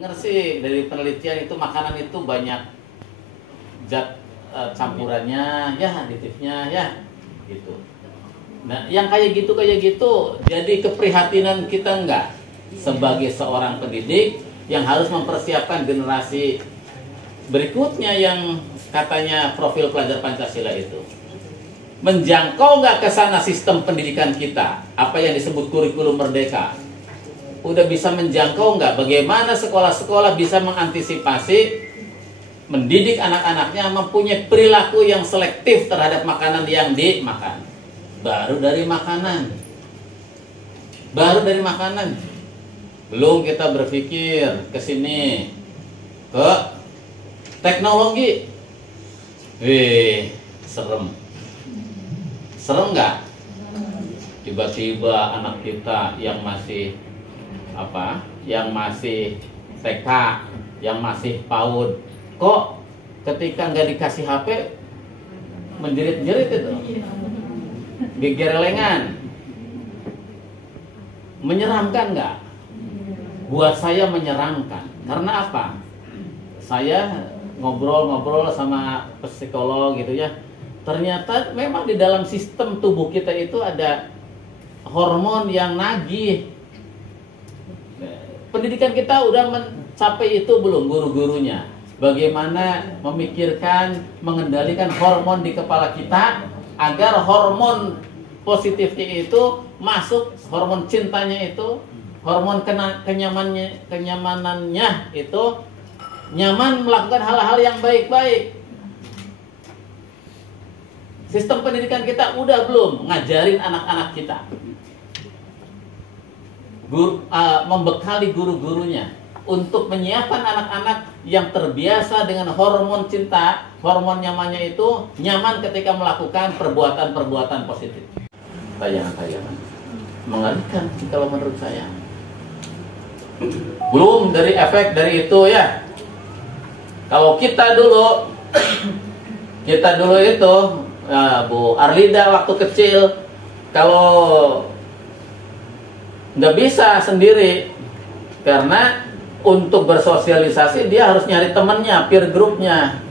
Dengar sih dari penelitian itu makanan itu banyak zat campurannya, ya aditifnya, ya gitu. Nah, yang kayak gitu jadi keprihatinan kita enggak sebagai seorang pendidik yang harus mempersiapkan generasi berikutnya yang katanya profil pelajar Pancasila itu. Menjangkau nggak ke sana sistem pendidikan kita, apa yang disebut kurikulum merdeka? Udah bisa menjangkau nggak bagaimana sekolah-sekolah bisa mengantisipasi mendidik anak-anaknya mempunyai perilaku yang selektif terhadap makanan yang dimakan. Baru dari makanan. Belum kita berpikir ke sini, ke teknologi. Serem nggak? Tiba-tiba anak kita yang masih TK, yang masih PAUD, kok ketika nggak dikasih HP menjerit-jerit itu, gegerelengan, menyeramkan nggak? Buat saya menyeramkan. Karena apa? Saya ngobrol-ngobrol sama psikolog gitu ya. Ternyata memang di dalam sistem tubuh kita itu ada hormon yang nagih. Pendidikan kita udah mencapai itu belum guru-gurunya? Bagaimana memikirkan, mengendalikan hormon di kepala kita agar hormon positifnya itu masuk, hormon cintanya itu, hormon kenyamanannya itu nyaman melakukan hal-hal yang baik-baik. Sistem pendidikan kita udah belum ngajarin anak-anak kita, membekali guru-gurunya untuk menyiapkan anak-anak yang terbiasa dengan hormon cinta, hormon nyamannya itu nyaman ketika melakukan perbuatan-perbuatan positif. Tayangan-tayangan mengerikan kalau menurut saya. Belum dari efek dari itu ya. Kalau kita dulu itu Bu Arlida waktu kecil kalau nggak bisa sendiri, karena untuk bersosialisasi dia harus nyari temennya, peer groupnya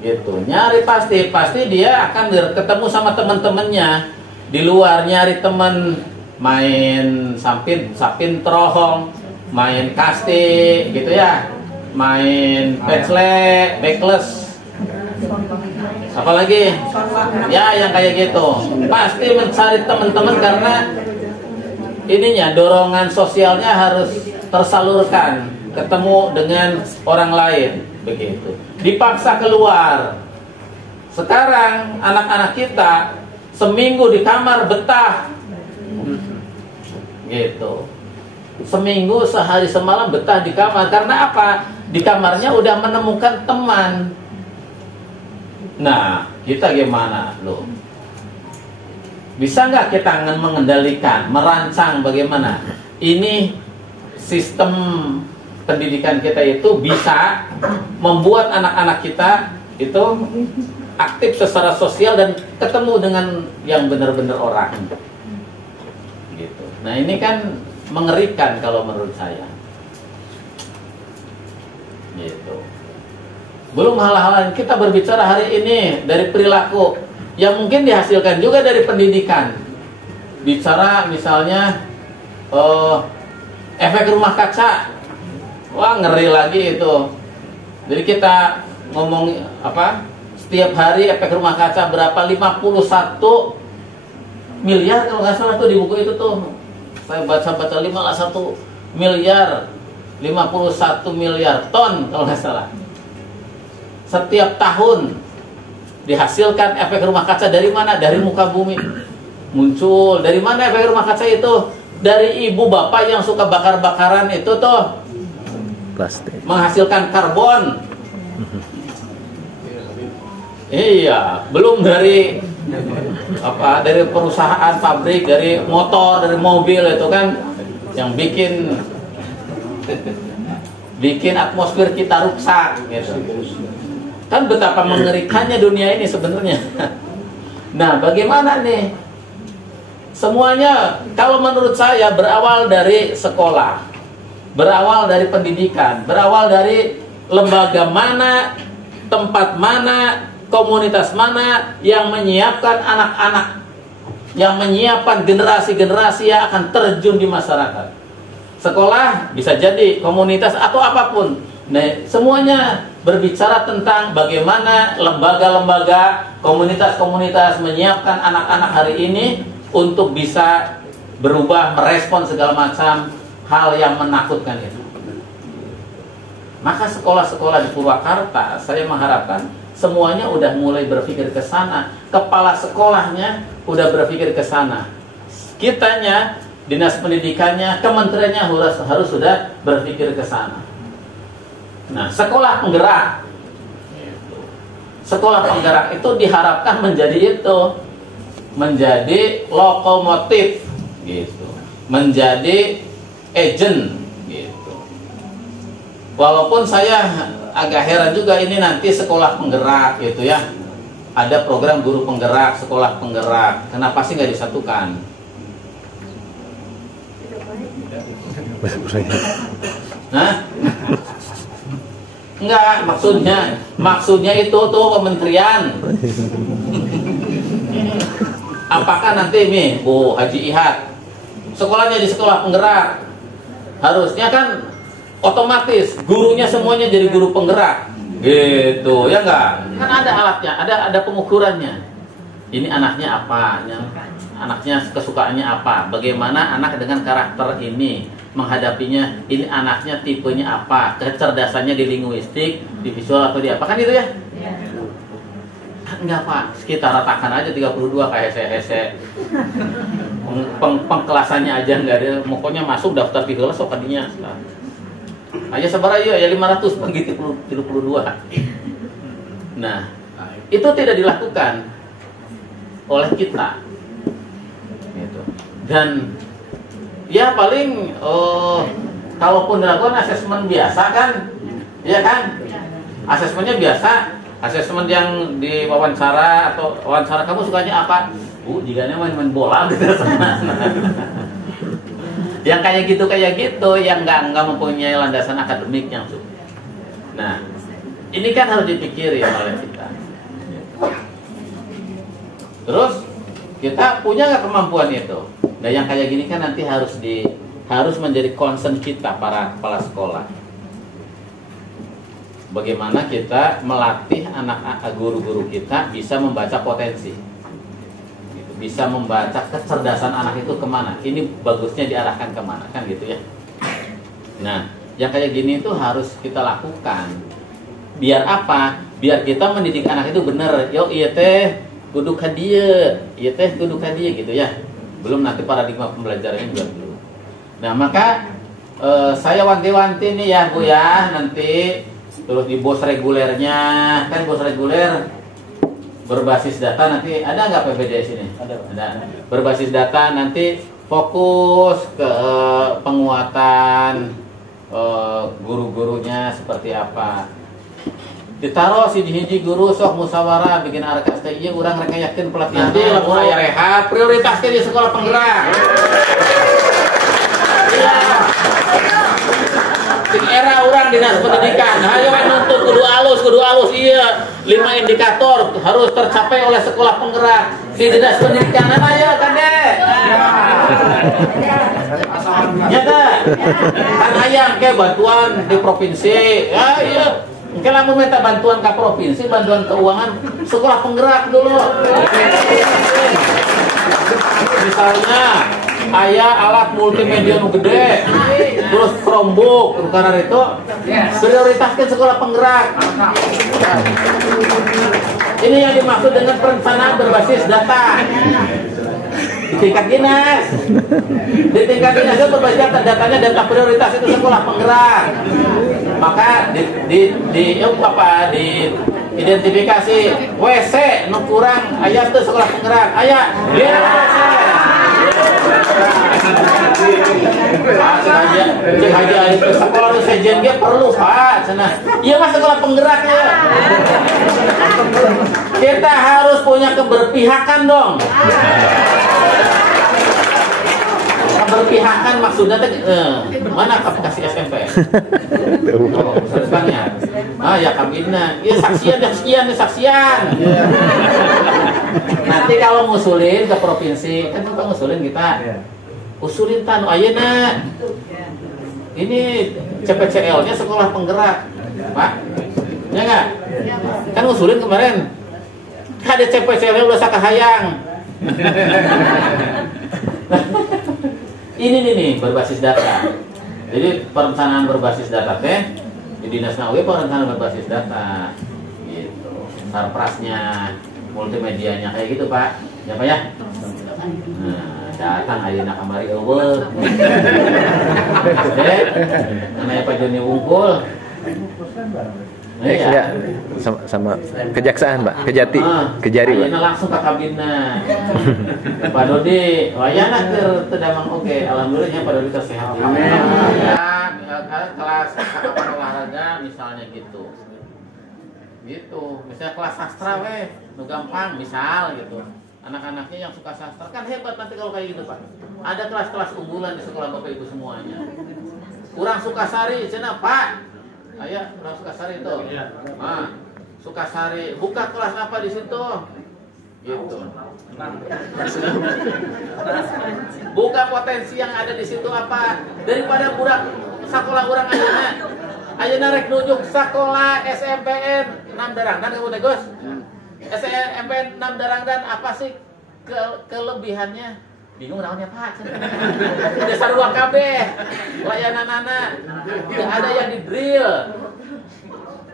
gitu. Nyari pasti dia akan ketemu sama teman-temannya di luar, nyari temen, main sapin trohong, main kasti gitu ya, main backless, apalagi ya yang kayak gitu. Pasti mencari teman-teman karena ininya, dorongan sosialnya harus tersalurkan, ketemu dengan orang lain begitu. Dipaksa keluar. Sekarang anak-anak kita seminggu di kamar betah gitu. Seminggu sehari semalam betah di kamar. Karena apa? Di kamarnya udah menemukan teman. Nah, kita gimana loh? Bisa nggak kita mengendalikan, merancang bagaimana ini sistem pendidikan kita itu bisa membuat anak-anak kita itu aktif secara sosial dan ketemu dengan yang benar-benar orang gitu. Nah, ini kan mengerikan kalau menurut saya gitu. Belum hal-hal yang kita berbicara hari ini dari perilaku yang mungkin dihasilkan juga dari pendidikan. Bicara misalnya efek rumah kaca. Wah, ngeri lagi itu. Jadi kita ngomong setiap hari efek rumah kaca berapa? 51 miliar kalau nggak salah tuh di buku itu tuh. Saya baca-baca 51 miliar, 51 miliar ton kalau nggak salah. Setiap tahun dihasilkan efek rumah kaca dari mana? Dari muka bumi. Muncul dari mana efek rumah kaca itu? Dari ibu bapak yang suka bakar-bakaran itu tuh. Plastik. Menghasilkan karbon. Iya, belum dari dari perusahaan, pabrik, dari motor, dari mobil itu kan yang bikin atmosfer kita rusak gitu. Kan betapa mengerikannya dunia ini sebenarnya. Nah, bagaimana nih? Semuanya kalau menurut saya berawal dari sekolah. berawal dari pendidikan, berawal dari lembaga mana, tempat mana, komunitas mana yang menyiapkan anak-anak, yang menyiapkan generasi-generasi yang akan terjun di masyarakat. Sekolah bisa jadi komunitas atau apapun. Nah, semuanya berbicara tentang bagaimana lembaga-lembaga, komunitas-komunitas menyiapkan anak-anak hari ini untuk bisa berubah, merespon segala macam hal yang menakutkan itu. Maka sekolah-sekolah di Purwakarta, saya mengharapkan semuanya udah mulai berpikir ke sana. Kepala sekolahnya udah berpikir ke sana. Kitanya, dinas pendidikannya, kementeriannya harus sudah berpikir ke sana. Nah, sekolah penggerak. Sekolah penggerak itu diharapkan menjadi itu, menjadi lokomotif gitu. Menjadi agent gitu. Walaupun saya agak heran juga ini nanti sekolah penggerak gitu ya. Ada program guru penggerak, sekolah penggerak. Kenapa sih nggak disatukan? Hah? Enggak, maksudnya itu tuh kementerian. Apakah nanti nih, Bu Haji Ihad, sekolahnya di sekolah penggerak, harusnya kan otomatis gurunya semuanya jadi guru penggerak, gitu ya enggak? Kan ada alatnya, ada pengukurannya. Ini anaknya apa? Anaknya kesukaannya apa? Bagaimana anak dengan karakter ini menghadapinya? Ini anaknya tipenya apa? Kecerdasannya di linguistik, di visual atau di apa? Kan itu ya? Enggak Pak, kita ratakan aja 32 kayak hese-hese. Pengkelasannya aja enggak ada. Pokoknya masuk daftar piheula sok kadinya. Aja sabar aja ya 500 begitu 32. Nah, itu tidak dilakukan oleh kita. Gitu. Dan ya paling kalaupun dilakukan asesmen biasa kan, ya kan? Asesmennya biasa. Asesmen yang di wawancara atau wawancara kamu sukanya apa? Bu, jika main bola gitu. Yang kayak gitu, yang nggak mempunyai landasan akademik yang cukup. Nah, ini kan harus dipikir ya oleh kita. Terus kita punya nggak kemampuan itu? Nah, yang kayak gini kan nanti harus menjadi concern kita para kepala sekolah. Bagaimana kita melatih anak-anak guru-guru kita bisa membaca potensi, bisa membaca kecerdasan anak itu kemana, ini bagusnya diarahkan kemana, kan gitu ya. Nah, yang kayak gini itu harus kita lakukan. Biar apa? Biar kita mendidik anak itu bener. Yo iya teh kudu ka dieu, iya teh kudu ka dieu gitu ya. Belum nanti paradigma pembelajarannya juga dulu. Nah, maka saya wanti-wanti nih ya Bu ya, nanti terus di bos regulernya, kan bos reguler berbasis data nanti ada nggak PPDS ini? Ada. Berbasis data nanti fokus ke penguatan guru-gurunya seperti apa. Ditaruh si hiji guru sok musyawarah bikin arkas teh ieu urang rek yakin pelatihan teh lamun aya rehab prioritaskeun di sekolah penggerak. Iya. Sing era urang dinas pendidikan, hayo nuntut kudu alus iya 5 indikator harus tercapai oleh sekolah penggerak di dinas pendidikan. Ayo Kande. Nyata. Kan aya ke bantuan di provinsi. Ya iya. Mungkin lamun minta bantuan ke provinsi, bantuan keuangan sekolah penggerak dulu. Misalnya aya alat multimedia nu gede, terus Chromebook, karena itu prioritaskan sekolah penggerak. Ini yang dimaksud dengan perencanaan berbasis data. Di tingkat dinas itu berbasis data, datanya data prioritas itu sekolah penggerak. Maka di identifikasi WC nu kurang aya teu sekolah penggerak, aya cek aja itu sekolah nu sejen ge perlu Pak cenah. Ieu mah sekolah penggerak ya. Kita harus punya keberpihakan dong. berpihakan maksudnya teh mana kasih SMP? Oh, misalnya. Ya kabinna. Ya saksian. Nanti kalau ngusulin ke provinsi, kan kita ngusulin kita. Usulin tan ayeuna. Ini CPCL-nya sekolah penggerak, Pak. Ya enggak? Kan ngusulin kemarin. Ada CPCL-nya udah sakahayang. Ini nih berbasis data. Jadi perencanaan berbasis data teh di Dinas Nawi perencanaan berbasis data. Gitu. Sarprasnya, multimedianya kayak gitu, Pak. Ya, Pak ya? Nah, datang ayeuna kamari eueuh. Namanya Pak Joni Wungkul. Ya, sama kejaksaan, Pak, Kejati, Kejari, Pak. Langsung ke kabinna. Pak Dodi, wayana keur teu oke. Alhamdulillah Pak Dodi sehat. Amin. Kelas olahraga misalnya gitu. Gitu. Misalnya kelas sastra nu gampang misal gitu. Anak-anaknya yang suka sastra kan hebat nanti kalau kayak gitu, Pak. Ada kelas-kelas unggulan di sekolah Bapak Ibu semuanya. Kurang Sukasari cenah, Pak. Ayah, kurang Sukasari itu. Nah, Sukasari, buka kelas apa di situ? Gitu. Buka potensi yang ada di situ apa? Daripada budak sekolah orang ayeuna rek nunjuk sekolah SMPN 6 Darangdan kamu teh, Gus. SMPN 6 Darangdan apa sih kelebihannya? Bingung naonnya, Pak. Dasar ruang kabeh. Layananana tidak ada yang di drill.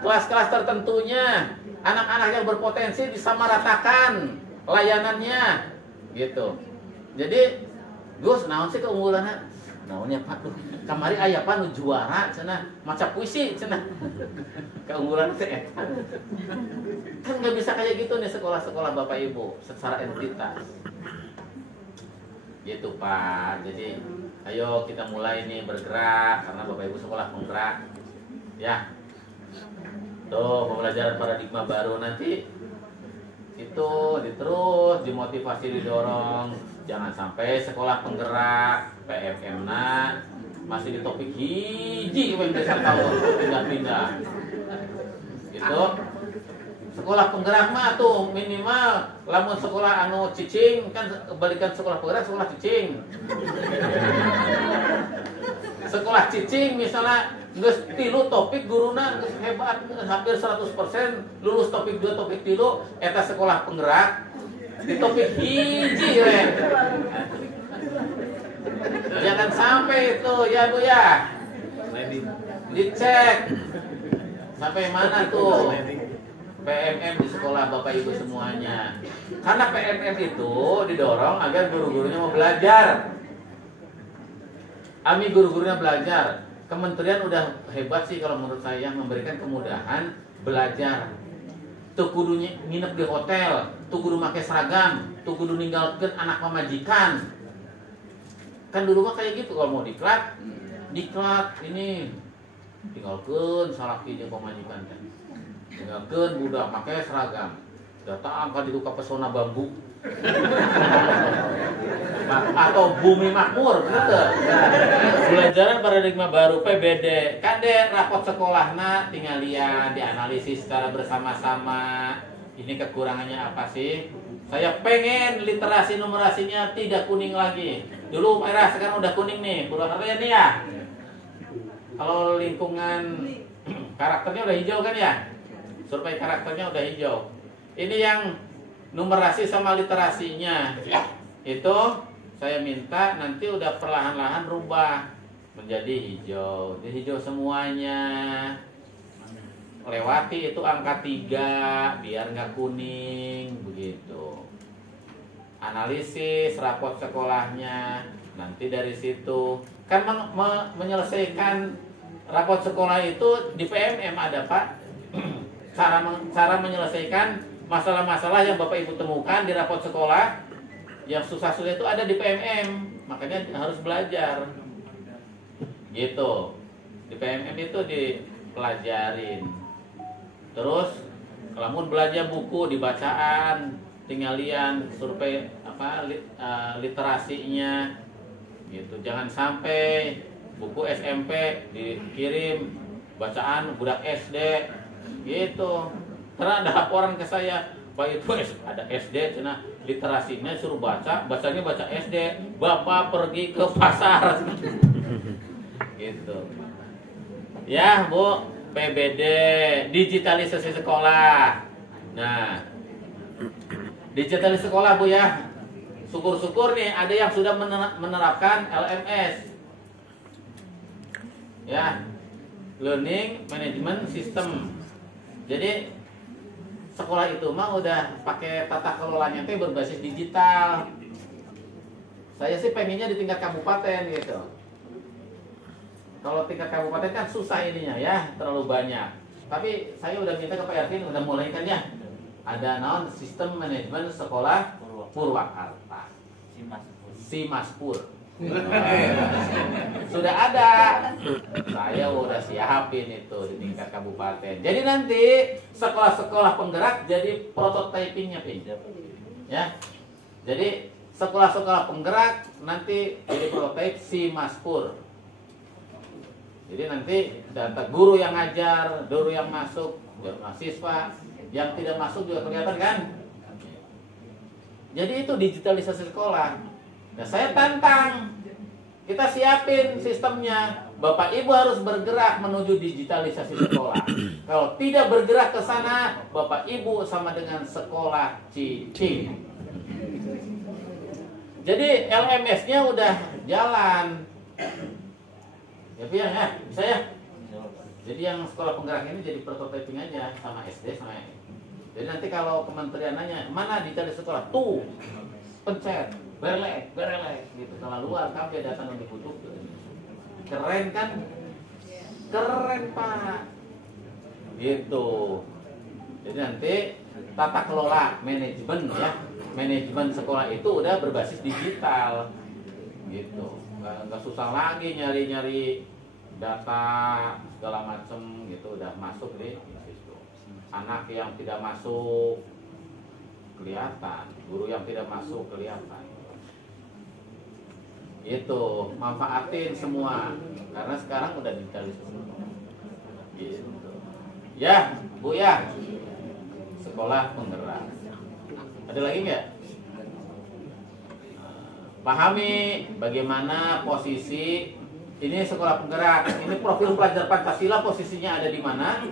Kelas-kelas tertentunya anak-anak yang berpotensi disamaratakan layanannya gitu. Jadi Gus naon sih keunggulanna? Naonnya, Pak? Kamari aya apa nu juara cenah maca puisi cenah. Keunggulan teh eta. Kan nggak bisa kayak gitu nih sekolah-sekolah Bapak Ibu secara entitas. Gitu, Pak. Jadi ayo kita mulai nih bergerak karena Bapak Ibu sekolah penggerak. Ya. Tuh, pembelajaran paradigma baru nanti itu diterus dimotivasi didorong. Jangan sampai sekolah penggerak PFM masih di topik hiji yang dasar tahu pindah-pindah. Gitu. Sekolah penggerak mah tuh minimal lamun sekolah anu cicing kan balikan sekolah penggerak sekolah cicing. Sekolah cicing misalnya geus 3 topik guruna geus hebat hampir 100% lulus topik 2 topik 3 eta sekolah penggerak di topik hiji we. Jangan sampai itu ya Bu ya. Dicek sampai mana tuh PMM di sekolah Bapak Ibu semuanya. Karena PMM itu didorong agar guru-gurunya mau belajar. Ami guru-gurunya belajar. Kementerian udah hebat sih kalau menurut saya memberikan kemudahan belajar. Tuh kudu nginep di hotel, tuh kudu make seragam, tuh kudu ninggalkeun anak pamajikan. Kan dulu mah kayak gitu kalau mau diklat ini tinggalkeun salaki jeung pamajikan teh. Tinggalkeun budak pakai seragam. Datang ka ditu ka Pesona Bambu. Atau Bumi Makmur gitu. Pembelajaran paradigma baru PBD. Kade rapot sekolahna tinggalian dianalisis secara bersama-sama. Ini kekurangannya apa sih? Saya pengen literasi numerasinya tidak kuning lagi. Dulu merah, sekarang udah kuning nih. Purwakarta ya nih ya. Kalau lingkungan karakternya udah hijau kan ya? Survei karakternya udah hijau. Ini yang numerasi sama literasinya itu saya minta nanti udah perlahan-lahan rubah menjadi hijau. Jadi hijau semuanya. Lewati itu angka 3 biar nggak kuning begitu. Analisis rapot sekolahnya nanti dari situ kan menyelesaikan rapot sekolah itu di PMM ada Pak. Cara menyelesaikan masalah-masalah yang Bapak Ibu temukan di rapot sekolah yang susah-susah itu ada di PMM, makanya harus belajar gitu. Di PMM itu dipelajarin. Terus kalau belajar buku dibacaan, tinggalian survei literasinya Gitu. Jangan sampai buku SMP dikirim bacaan budak SD gitu. Karena ada laporan ke saya, Pak itu ada SD cina literasinya suruh bacanya baca SD, Bapak pergi ke pasar. Gitu. Ya, Bu, PBD, digitalisasi sekolah. Nah, digitalisasi sekolah, Bu ya. Syukur-syukur nih ada yang sudah menerapkan LMS. Ya, Learning Management System. Jadi sekolah itu mah udah pakai tata kelolanya teh berbasis digital. Saya sih pengennya di tingkat kabupaten gitu. Kalau tingkat kabupaten kan susah ininya ya, terlalu banyak. Tapi saya udah minta ke Pak Ervin, udah mulai kan ya. Ada naon sistem manajemen sekolah Purwakarta. Simaspur. Sudah ada. Saya udah siapin itu di tingkat kabupaten. Jadi nanti sekolah-sekolah penggerak jadi prototypingnya, Pin. Ya. Jadi sekolah-sekolah penggerak nanti jadi prototype Simaspur. Jadi nanti data guru yang ngajar, guru yang masuk, mahasiswa yang tidak masuk juga kelihatan kan? Jadi itu digitalisasi sekolah. Nah, saya tantang, kita siapin sistemnya. Bapak Ibu harus bergerak menuju digitalisasi sekolah. Kalau tidak bergerak ke sana, Bapak Ibu sama dengan sekolah cicing. Jadi LMS-nya udah jalan. Ya, ya, bisa ya. Jadi yang sekolah penggerak ini jadi prototyping aja sama SD sama ini. Jadi nanti kalau kementerian nanya, mana digitalisasi sekolah? Tuh, pencet. Berlek gitu. Kalau luar kafe datang yang dibutuhkan. Keren kan? Keren, Pak. Gitu. Jadi nanti tata kelola manajemen ya. Manajemen sekolah itu udah berbasis digital. Gitu. Nggak susah lagi nyari-nyari data segala macam gitu, udah masuk di situ. Anak yang tidak masuk kelihatan, guru yang tidak masuk kelihatan. Itu manfaatin semua karena sekarang udah digitalisasi. Gitu. Ya, Bu ya. Sekolah penggerak. Ada lagi nggak? Pahami bagaimana posisi ini sekolah penggerak. Ini profil pelajar Pancasila posisinya ada di mana?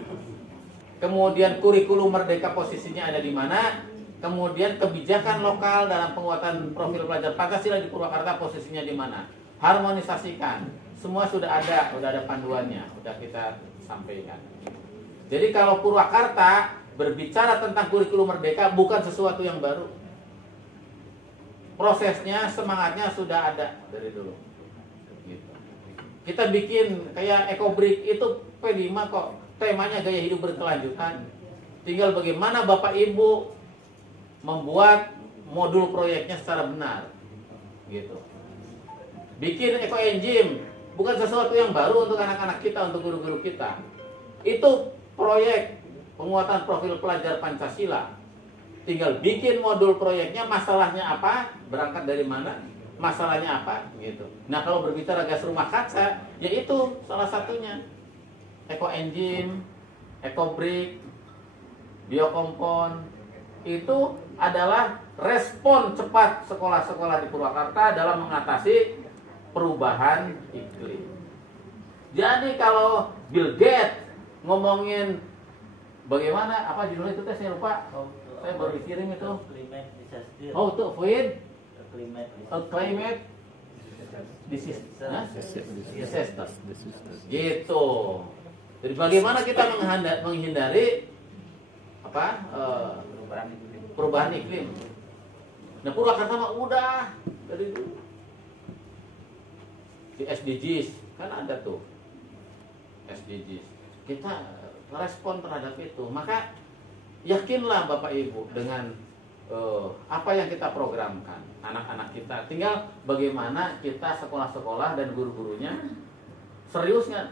Kemudian kurikulum merdeka posisinya ada di mana? Kemudian kebijakan lokal dalam penguatan profil pelajar Pancasila di Purwakarta posisinya di mana? Harmonisasikan. Semua sudah ada panduannya, sudah kita sampaikan. Jadi kalau Purwakarta berbicara tentang kurikulum merdeka bukan sesuatu yang baru. Prosesnya, semangatnya sudah ada dari dulu. Gitu. Kita bikin kayak Ecobrik itu P5 kok. Temanya gaya hidup berkelanjutan. Tinggal bagaimana Bapak Ibu membuat modul proyeknya secara benar, gitu. Bikin eco engine bukan sesuatu yang baru untuk anak-anak kita, untuk guru-guru kita. Itu proyek penguatan profil pelajar Pancasila. Tinggal bikin modul proyeknya, masalahnya apa, berangkat dari mana, masalahnya apa, gitu. Nah kalau berbicara gas rumah kaca, yaitu salah satunya eco engine, Ecobrik, biokompon. Itu adalah respon cepat sekolah-sekolah di Purwakarta dalam mengatasi perubahan iklim. Jadi kalau Bill Gates ngomongin bagaimana, apa judulnya itu saya lupa. Saya baru dikirim itu. Oh, itu avoid climate disaster. Gitu. Jadi bagaimana kita menghindari apa? Perubahan iklim. Nah, Purwakarta mah udah dari dulu. Di SDGs kan ada tuh SDGs. Kita respon terhadap itu. Maka yakinlah Bapak Ibu dengan apa yang kita programkan anak-anak kita. Tinggal bagaimana kita sekolah-sekolah dan guru-gurunya serius nggak?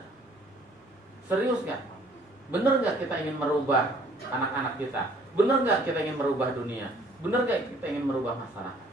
Serius nggak? Bener nggak kita ingin merubah anak-anak kita? Bener nggak kita ingin merubah dunia? Bener nggak kita ingin merubah masyarakat?